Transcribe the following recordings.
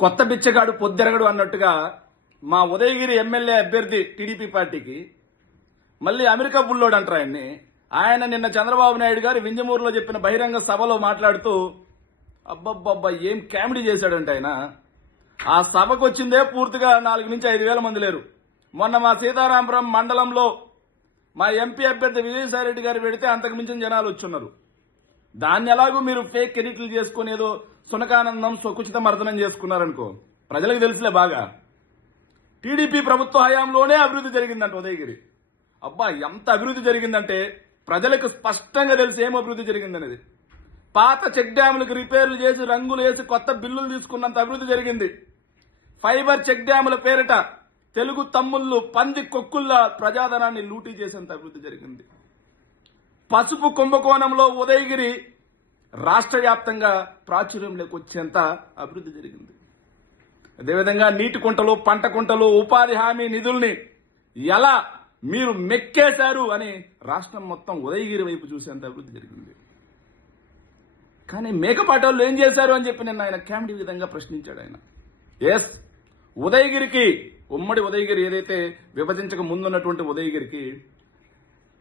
కొత్త బిచ్చగాడు పొద్దెరగడు అన్నట్టుగా మా ఉదయగిరి ఎమ్మెల్యే అభ్యర్థి టీడీపీ పార్టీకి మళ్ళీ అమెరికా బుల్లోడు అంటారు ఆయన్ని. ఆయన నిన్న చంద్రబాబు నాయుడు గారు వింజమూరులో చెప్పిన బహిరంగ సభలో మాట్లాడుతూ అబ్బబ్బబ్బా ఏం కామెడీ చేశాడంట ఆయన. ఆ సభకు వచ్చిందే పూర్తిగా నాలుగు నుంచి ఐదు వేల మంది లేరు. మొన్న మా సీతారామపురం మండలంలో మా ఎంపీ అభ్యర్థి విజయసాయి రెడ్డి గారు పెడితే అంతకు మించిన జనాలు వచ్చున్నారు. దాన్ని ఎలాగో మీరు ఫేక్ ఎడిట్లు చేసుకునేదో సునకానందం సుకుచిత మర్దనం చేసుకున్నారనుకో. ప్రజలకు తెలుసులే బాగా. టీడీపీ ప్రభుత్వ హయాంలోనే అభివృద్ధి జరిగిందంట ఉదయగిరి. అబ్బా ఎంత అభివృద్ధి జరిగిందంటే ప్రజలకు స్పష్టంగా తెలిసి ఏం అభివృద్ధి జరిగిందనేది. పాత చెక్ డ్యాములకు రిపేర్లు చేసి రంగులు వేసి కొత్త బిల్లులు తీసుకున్నంత అభివృద్ధి జరిగింది. ఫైబర్ చెక్ డ్యాముల పేరిట తెలుగు తమ్ముళ్ళు పంది కొక్కుల్లా ప్రజాధనాన్ని లూటీ చేసేంత అభివృద్ధి జరిగింది. పసుపు కుంభకోణంలో ఉదయగిరి రాష్ట్ర వ్యాప్తంగా ప్రాచుర్యంలోకి వచ్చేంత అభివృద్ధి జరిగింది. అదేవిధంగా నీటి కుంటలు పంట కుంటలు ఉపాధి హామీ నిధుల్ని ఎలా మీరు మెక్కేశారు అని రాష్ట్రం మొత్తం ఉదయగిరి వైపు చూసేంత అభివృద్ధి జరిగింది. కానీ మేకపాటోళ్ళు వాళ్ళు ఏం చేశారు అని చెప్పి నిన్న ఆయన కామెడీ విధంగా ప్రశ్నించాడు ఆయన. ఎస్ ఉదయగిరికి ఉమ్మడి ఉదయగిరి ఏదైతే విభజించక ముందున్నటువంటి ఉదయగిరికి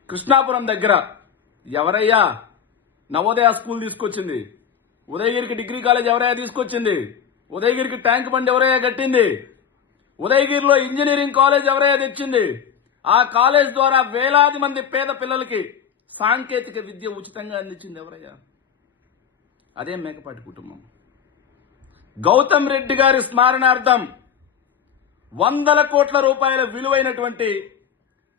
కృష్ణాపురం దగ్గర ఎవరయ్యా నవోదయ స్కూల్ తీసుకొచ్చింది. ఉదయగిరికి డిగ్రీ కాలేజ్ ఎవరయ్యా తీసుకొచ్చింది? ఉదయగిరికి ట్యాంక్ బండ్ ఎవరయ్యా కట్టింది? ఉదయగిరిలో ఇంజనీరింగ్ కాలేజ్ ఎవరయ్యా తెచ్చింది? ఆ కాలేజ్ ద్వారా వేలాది మంది పేద పిల్లలకి సాంకేతిక విద్య ఉచితంగా అందించింది ఎవరయ్యా? అదే మేకపాటి కుటుంబం. గౌతమ్ రెడ్డి గారి స్మరణార్థం వందల కోట్ల రూపాయల విలువైనటువంటి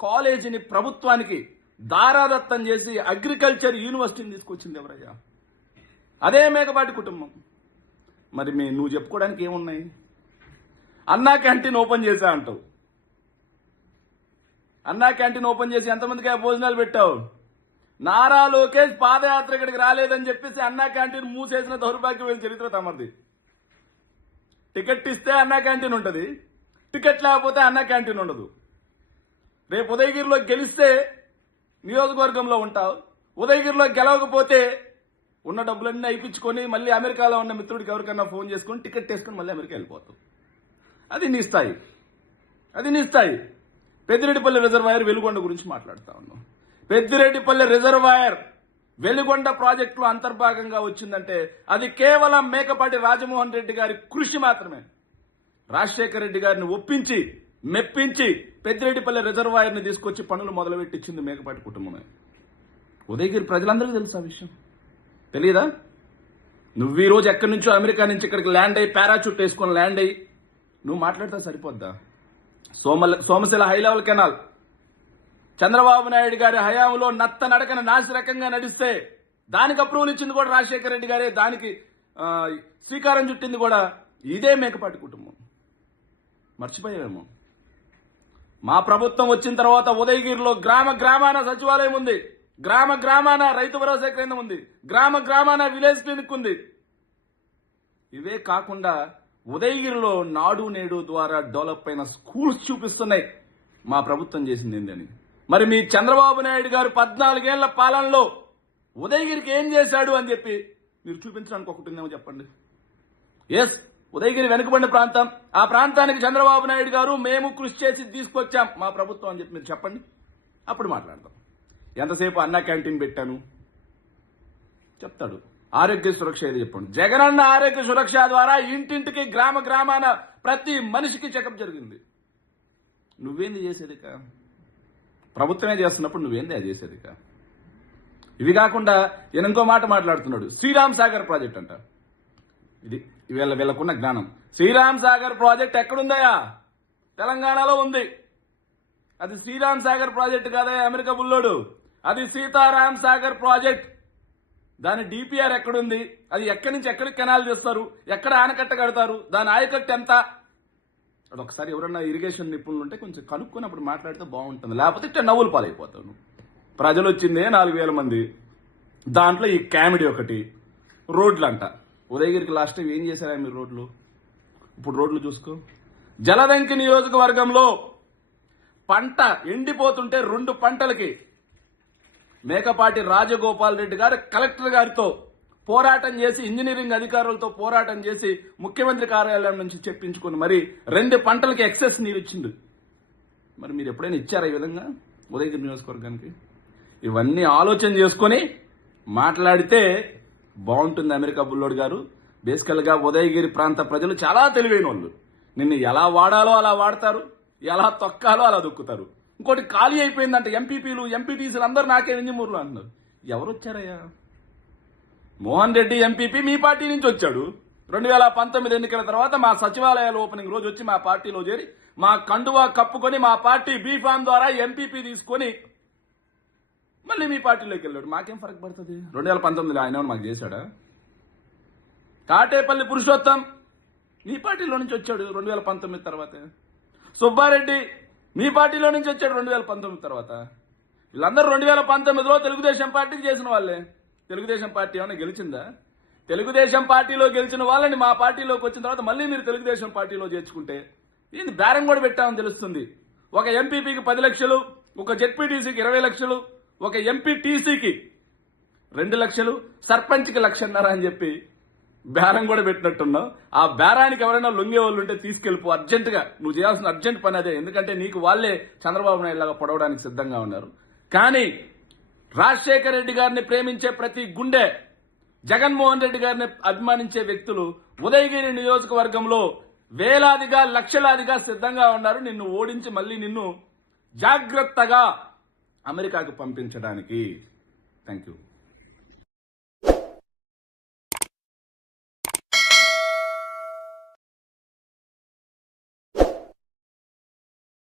కాలేజీని ప్రభుత్వానికి దారాదత్తం చేసి అగ్రికల్చర్ యూనివర్సిటీని తీసుకొచ్చింది ఎవరయ్యా? అదే మేకపాటి కుటుంబం. మరి మీ నువ్వు చెప్పుకోవడానికి ఏమున్నాయి? అన్నా క్యాంటీన్ ఓపెన్ చేశా అంటావు. అన్నా క్యాంటీన్ ఓపెన్ చేసి ఎంతమందికి భోజనాలు పెట్టావు? నారా లోకేష్ పాదయాత్ర ఇక్కడికి రాలేదని చెప్పేసి అన్నా క్యాంటీన్ మూసేసిన దౌర్భాగ్యమైన చరిత్ర తమది టికెట్ ఇస్తే అన్నా క్యాంటీన్ ఉంటుంది. టికెట్ లేకపోతే అన్నా క్యాంటీన్ ఉండదు. రేపు ఉదయగిరిలో గెలిస్తే నియోజకవర్గంలో ఉంటావు ఉదయగిరిలో గెలవకపోతే ఉన్న డబ్బులన్నీ అయిపించుకొని మళ్ళీ అమెరికాలో ఉన్న మిత్రుడికి ఎవరికైనా ఫోన్ చేసుకొని టికెట్ వేసుకొని మళ్ళీ అమెరికా వెళ్ళిపోతావు అది నీ స్థాయి. అది నీ స్థాయి. పెద్దిరెడ్డిపల్లి రిజర్వాయర్ వెలుగొండ గురించి మాట్లాడుతా ఉన్నాం. పెద్దిరెడ్డిపల్లి రిజర్వాయర్ వెలుగొండ ప్రాజెక్టులో అంతర్భాగంగా వచ్చిందంటే అది కేవలం మేకపాటి రాజమోహన్ రెడ్డి గారి కృషి మాత్రమే. రాజశేఖర రెడ్డి గారిని ఒప్పించి మెప్పించి పెద్దిరెడ్డిపల్లి రిజర్వాయర్ని తీసుకొచ్చి పనులు మొదలుపెట్టించింది మేకపాటి కుటుంబమే. ఉదయగిరి ప్రజలందరికీ తెలుసు ఆ విషయం. తెలియదా నువ్వు ఈ రోజు ఎక్కడి నుంచో అమెరికా నుంచి ఇక్కడికి ల్యాండ్ అయ్యి పారాచూట్ వేసుకొని ల్యాండ్ అయ్యి నువ్వు మాట్లాడితే సరిపోద్దా? సోమ Somasila high level canal. Chandrababu Naidu గారి హయాంలో నత్త నడకన నాసిరకంగా నడిస్తే దానికి అప్రూవల్ ఇచ్చింది కూడా రాజశేఖర రెడ్డి గారే దానికి శ్రీకారం చుట్టింది కూడా ఇదే మేకపాటి కుటుంబం. మర్చిపోయావేమో? మా ప్రభుత్వం వచ్చిన తర్వాత ఉదయగిరిలో గ్రామ గ్రామాన సచివాలయం ఉంది. గ్రామ గ్రామాన రైతు భరోసా కేంద్రం ఉంది. గ్రామ గ్రామాన విలేజ్ క్లినిక్ ఉంది. ఇవే కాకుండా ఉదయగిరిలో నాడు నేడు ద్వారా డెవలప్ అయిన స్కూల్స్ చూపిస్తున్నాయి. మా ప్రభుత్వం చేసింది ఏందని. మరి మీ చంద్రబాబు నాయుడు గారు పద్నాలుగేళ్ళ పాలనలో ఉదయగిరికి ఏం చేశాడు అని చెప్పి మీరు చూపించడానికి ఒకటి ఉందేమో చెప్పండి. ఎస్ ఉదయగిరి వెనుకబడిన ప్రాంతం. ఆ ప్రాంతానికి చంద్రబాబు నాయుడు గారు మేము కృషి చేసి తీసుకొచ్చాం. మా ప్రభుత్వం అని చెప్పి మీరు చెప్పండి. అప్పుడు మాట్లాడదాం. ఎంతసేపు అన్న క్యాంటీన్ పెట్టాను? చెప్తాడు. ఆరోగ్య సురక్ష ఏది చెప్పండి. జగనన్న ఆరోగ్య సురక్ష ద్వారా ఇంటింటికి గ్రామ గ్రామాన ప్రతి మనిషికి చెకప్ జరిగింది. నువ్వేంది చేసేది ప్రభుత్వమే చేస్తున్నప్పుడు నువ్వేంది అది చేసేది ఇవి కాకుండా నేను ఇంకో మాట మాట్లాడుతున్నాడు. శ్రీరామ్ సాగర్ ప్రాజెక్ట్ అంట. ఇది వీళ్ళ వీళ్ళకున్న జ్ఞానం. శ్రీరామ్ సాగర్ ప్రాజెక్ట్ ఎక్కడుందయా తెలంగాణలో ఉంది. అది శ్రీరామ్ సాగర్ ప్రాజెక్ట్ కాదయా అమెరికా బుల్లోడు. అది సీతారాం సాగర్ ప్రాజెక్ట్. దాని డిపిఆర్ ఎక్కడుంది? అది ఎక్కడి నుంచి ఎక్కడికి కెనాల్ చేస్తారు? ఎక్కడ ఆనకట్ట కడతారు? దాని ఆయకట్టు ఎంత? అది ఒకసారి ఎవరన్నా ఇరిగేషన్ నిపుణులు ఉంటే కొంచెం కనుక్కొని అప్పుడు మాట్లాడితే బాగుంటుంది. లేకపోతే ఇట్లా నవ్వులు పాలైపోతాను. ప్రజలు వచ్చిందే నాలుగు వేల మంది. దాంట్లో ఈ కామెడీ ఒకటి. రోడ్లంట. ఉదయగిరికి లాస్ట్ టైం ఏం చేశారా మీరు రోడ్లు? ఇప్పుడు రోడ్లు చూసుకో. జలదంకి నియోజకవర్గంలో పంట ఎండిపోతుంటే రెండు పంటలకి మేకపాటి రాజగోపాల్ రెడ్డి గారు కలెక్టర్ గారితో పోరాటం చేసి ఇంజనీరింగ్ అధికారులతో పోరాటం చేసి ముఖ్యమంత్రి కార్యాలయం నుంచి చెప్పించుకుని మరి రెండు పంటలకి ఎక్సెస్ నీరు ఇచ్చింది మరి మీరు ఎప్పుడైనా ఇచ్చారా ఈ విధంగా ఉదయగిరి నియోజకవర్గానికి? ఇవన్నీ ఆలోచన చేసుకొని మాట్లాడితే బాగుంటుంది అమెరికా బుల్లోడు గారు. బేసికల్గా ఉదయగిరి ప్రాంత ప్రజలు చాలా తెలివైన వాళ్ళు నిన్ను ఎలా వాడాలో అలా వాడతారు. ఎలా తొక్కాలో అలా దొక్కుతారు ఇంకోటి ఖాళీ అయిపోయిందంటే ఎంపీపీలు ఎంపీటీసీలు అందరూ నాకే వెంజమూరులో అన్నారు ఎవరు వచ్చారయ్యా మోహన్ రెడ్డి ఎంపీపీ మీ పార్టీ నుంచి వచ్చాడు. రెండు వేల పంతొమ్మిది ఎన్నికల తర్వాత మా సచివాలయాల ఓపెనింగ్ రోజు వచ్చి మా పార్టీలో చేరి మా కండువా కప్పుకొని మా పార్టీ బీఫామ్ ద్వారా ఎంపీపీ తీసుకొని మళ్ళీ మీ పార్టీలోకి వెళ్ళాడు. మాకేం ఫరక్ పడుతుంది? రెండు వేల పంతొమ్మిదిలో ఆయన మాకు చేశాడా? కాటేపల్లి పురుషోత్తం మీ పార్టీలో నుంచి వచ్చాడు రెండు వేల పంతొమ్మిది తర్వాత. సుబ్బారెడ్డి మీ పార్టీలో నుంచి వచ్చాడు రెండు వేల పంతొమ్మిది తర్వాత. వీళ్ళందరూ రెండు వేల పంతొమ్మిదిలో తెలుగుదేశం పార్టీకి చేసిన వాళ్ళే. తెలుగుదేశం పార్టీ ఏమైనా గెలిచిందా? తెలుగుదేశం పార్టీలో గెలిచిన వాళ్ళని మా పార్టీలోకి వచ్చిన తర్వాత మళ్ళీ మీరు తెలుగుదేశం పార్టీలో చేర్చుకుంటే దీన్ని బేరం కూడా పెట్టామని తెలుస్తుంది. ఒక ఎంపీపీకి పది లక్షలు ఒక జెడ్పీటీసీకి ఇరవై లక్షలు ఒక ఎంపీటీసీకి రెండు లక్షలు సర్పంచ్కి లక్షన్నర అని చెప్పి బేరం కూడా పెట్టినట్టున్నావు. ఆ బేరానికి ఎవరైనా లొంగే వాళ్ళు ఉంటే తీసుకెళ్ళిపో అర్జెంటుగా. నువ్వు చేయాల్సిన అర్జెంట్ పని అదే. ఎందుకంటే నీకు వాళ్ళే చంద్రబాబు నాయుడు లాగా పొడవడానికి సిద్ధంగా ఉన్నారు. కానీ రాజశేఖర రెడ్డి గారిని ప్రేమించే ప్రతి గుండె జగన్మోహన్ రెడ్డి గారిని అభిమానించే వ్యక్తులు ఉదయగిరి నియోజకవర్గంలో వేలాదిగా లక్షలాదిగా సిద్ధంగా ఉన్నారు. నిన్ను ఓడించి మళ్ళీ నిన్ను జాగ్రత్తగా అమెరికాకు పంపించడానికి. Thank you